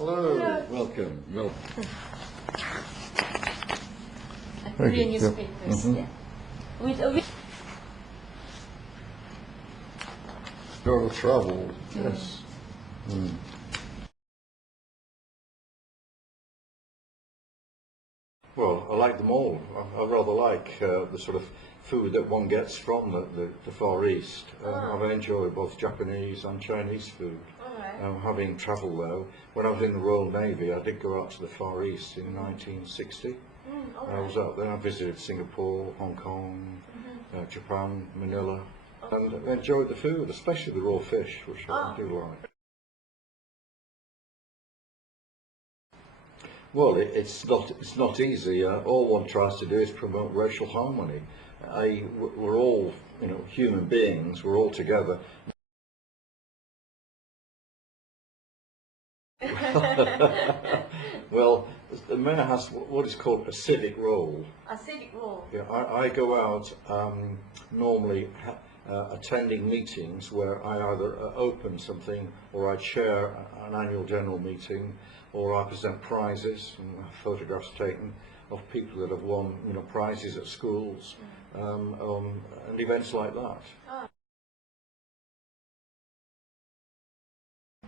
Hello. Hello. Welcome. Korean newspapers. Yeah. With Go to travel. Yes. Mm. Well, I like them all. I rather like the sort of food that one gets from the Far East. I enjoy both Japanese and Chinese food. Having travelled there, when I was in the Royal Navy, I did go out to the Far East in 1960. I was out there. I visited Singapore, Hong Kong, Japan, Manila, and I enjoyed the food, especially the raw fish, which I do like. Well, it's not easy. All one tries to do is promote racial harmony. We're all, human beings. We're all together. Well, the mayor has what is called a civic role. a civic role. Yeah, I go out normally attending meetings where I either open something, or I chair an annual general meeting, or I present prizes and photographs taken of people that have won, prizes at schools, and events like that.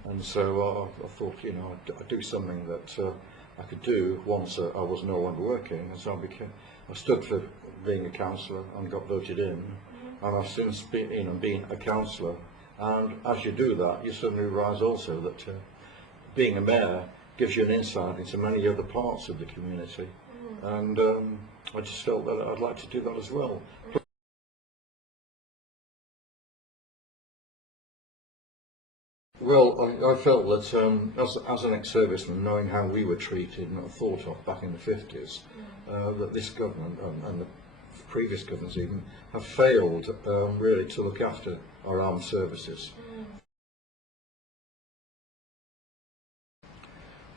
And so I thought, I'd do something that I could do once I was no longer working, and so I stood for being a councillor and got voted in, and I've since been a councillor. And as you do that, you suddenly realise also that being a mayor gives you an insight into many other parts of the community, and I just felt that I'd like to do that as well. Well, I felt that as an ex-serviceman, knowing how we were treated and thought of back in the 50s, that this government and the previous governments even have failed really to look after our armed services.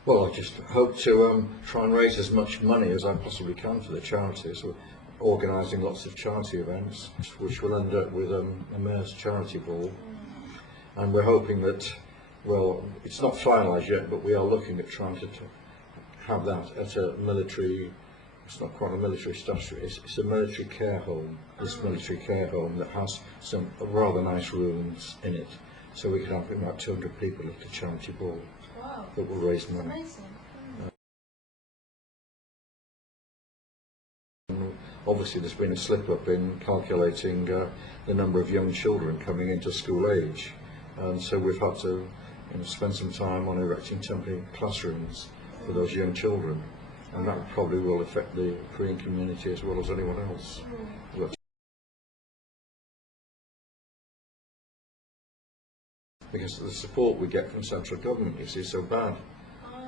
Well, I just hope to try and raise as much money as I possibly can for the charities. We're organising lots of charity events, which will end up with a mayor's charity ball. And we're hoping that, well, it's not finalised yet, but we are looking at trying to have that at a military, it's not quite a military statue, it's a military care home, this military care home that has some rather nice rooms in it. So we can have about 200 people at the charity ball. Wow. That will raise money. Amazing. Obviously there's been a slip-up in calculating the number of young children coming into school age. And so we've had to spend some time on erecting temporary classrooms for those young children, and that probably will affect the Korean community as well as anyone else. Because the support we get from central government is so bad.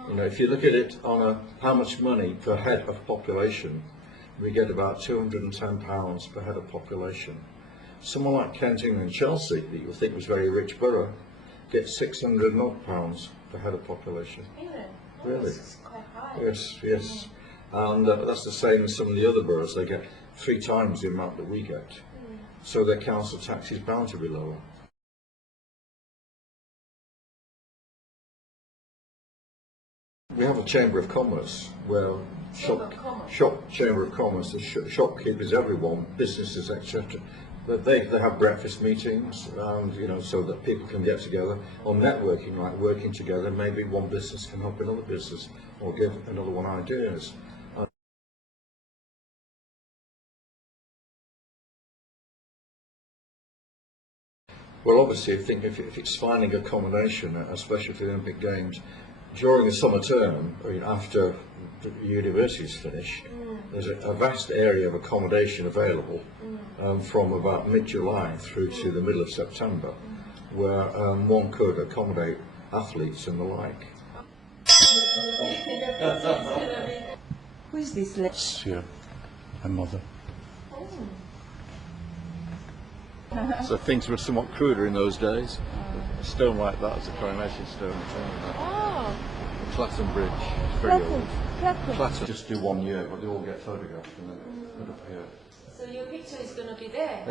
If you look at it on how much money per head of population, we get about £210 per head of population. Someone like Kensington and Chelsea, that you would think was a very rich borough, gets £600 per head of population. Really? It's quite high. Yes. And that's the same as some of the other boroughs. They get 3 times the amount that we get. So their council tax is bound to be lower. We have a Chamber of Commerce where Chamber of Commerce, the shopkeepers, everyone, businesses, etc. But they have breakfast meetings, and so that people can get together, or networking, like working together. Maybe one business can help another business, or give another one ideas. Well, obviously, I think if it's finding accommodation, especially for the Olympic Games, during the summer term, after the university's finished, there's a vast area of accommodation available from about mid-July through to the middle of September, where one could accommodate athletes and the like. Who is this? It's my mother. So things were somewhat cruder in those days. A stone like that is a coronation stone. Clapham Bridge. It's very old. Clapham. Just do 1 year, but they all get photographed and then put up here. So your picture is going to be there?